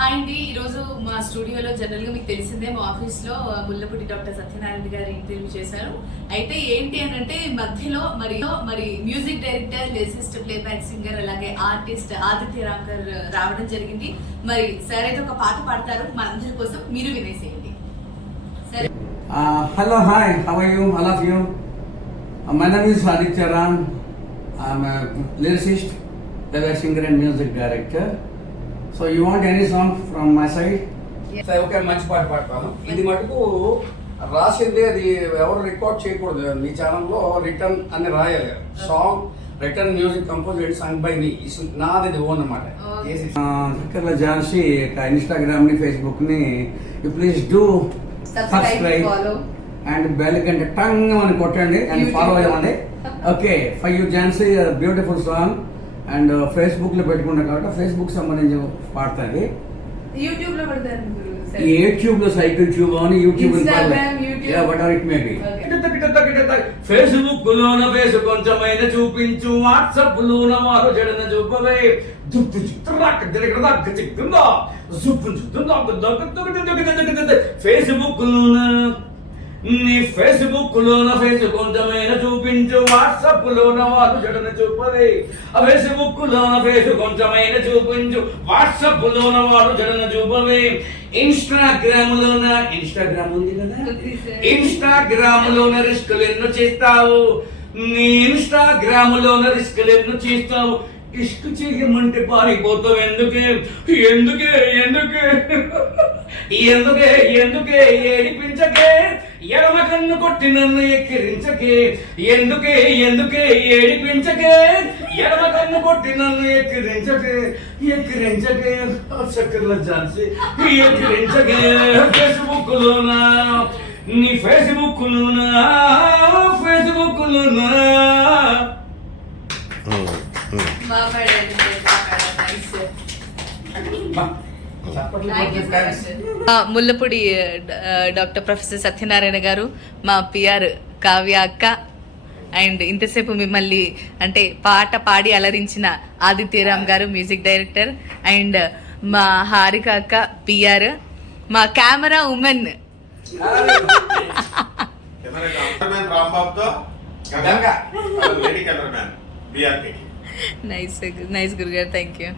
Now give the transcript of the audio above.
Hi అండి ఈరోజు మా స్టూడియోలో జనరల్గా మీకు తెలిసిందే మా ఆఫీస్లో ముల్లపూడి డాక్టర్ సత్యనారాయణ గారు ఇంటర్వ్యూ చేశారు. అయితే ఏంటి అని అంటే మధ్యలో మరి మరి music director lyricist playback singer అలాగే ఆర్టిస్ట్ ఆదిత్య రామ్కర్ రావడం జరిగింది. మరి సరే అయితే ఒక పాట పాడతారు మనందరి కోసం మీరు వినేసేయండి. సరే hello hi how you are you all of you? Uh, my name is Aditya Ram. I'm a lyricist, So, you want any song from my side? సరే ఓకే మంచి పాట పాడతాను. ఇది మటుకు రాసింది అది ఎవరు రికార్డ్ చేయకూడదు. మీ ఛానల్లో రిటర్న్ అని రాయాలి. Song return music compose and song by మీ నాది ఇది ఓన్ అనమాట చక్కర్ల జాన్సీ ఇన్స్టాగ్రామ్ని ఫేస్బుక్ని you please do follow. And bell కంటే టంగ్ అని కొట్టండి అండ్. ఫాలో అవ్వండి okay for you Jhansi beautiful song and ఫేస్బుక్లో పెట్టుకుంటా కాబట్టి ఫేస్బుక్ సంబంధించి పాడుతుంది యూట్యూబ్లో పెడతారు సైకిల్ ట్యూబ్ అని YouTube Instagram, YouTube. What are it may be Okay. Facebook లోన ఫేస్ కొంచెమైన చూపించు వాట్సాప్ లోన మారు జడన చూపవే దుప్పు చిత్రాక దిరగదాక చిక్కుందా జుప్పు ఫేస్బుక్ లోన నీ ఫేస్బుక్ లోన ఫేస్ కొంచెమైన చూపించు వాట్సాప్ లోన వాళ్ళు జడన చూపవే. ఆ ఫేస్బుక్ లోన ఫేస్ కొంచెమైన చూపించు వాట్సాప్ లోన వారు జడన చూపవే. ఇన్స్టాగ్రామ్ లోన ఇన్స్టాగ్రామ్ ఉంది కదా? ఇన్స్టాగ్రామ్ లోన రిస్కులు ఎన్నో చేస్తావు? నీ ఇన్స్టాగ్రామ్ లోన రిస్కులు ఎన్నో చేస్తావు? ఇష్ట చేయమంటే పారిపోతావు ఎందుకే? ఎందుకే? ఎందుకే? ఎందుకే? ఎందుకే? ఏడిపించకే? ఎడమ కన్ను కొట్టి నన్ను ఎక్కిరించకే. ఎందుకే ఎందుకే ఏడిపించకే? ఎడమ కన్ను కొట్టి నన్ను ఎక్కిరించకే. ఎక్కిరించకే చక్కర్ల ఝాన్సీ ఎక్కిరించకే ఫేస్బుక్ లోనా నీ ఫేస్బుక్ లోనా ఫేస్బుక్ లోనా బాగా ముల్లపూడి ఆ, డాక్టర్ ప్రొఫెసర్ సత్యనారాయణ గారు మా పిఆర్ కావ్య అక్క అండ్ ఇంతసేపు మిమ్మల్ని అంటే పాట పాడి అలరించిన ఆదిత్యరామ్ గారు మ్యూజిక్ డైరెక్టర్ అండ్ మా హారిక అక్క పిఆర్ మా కెమెరా ఉమెన్. నైస్ నైస్ గురుగారు థ్యాంక్ యూ.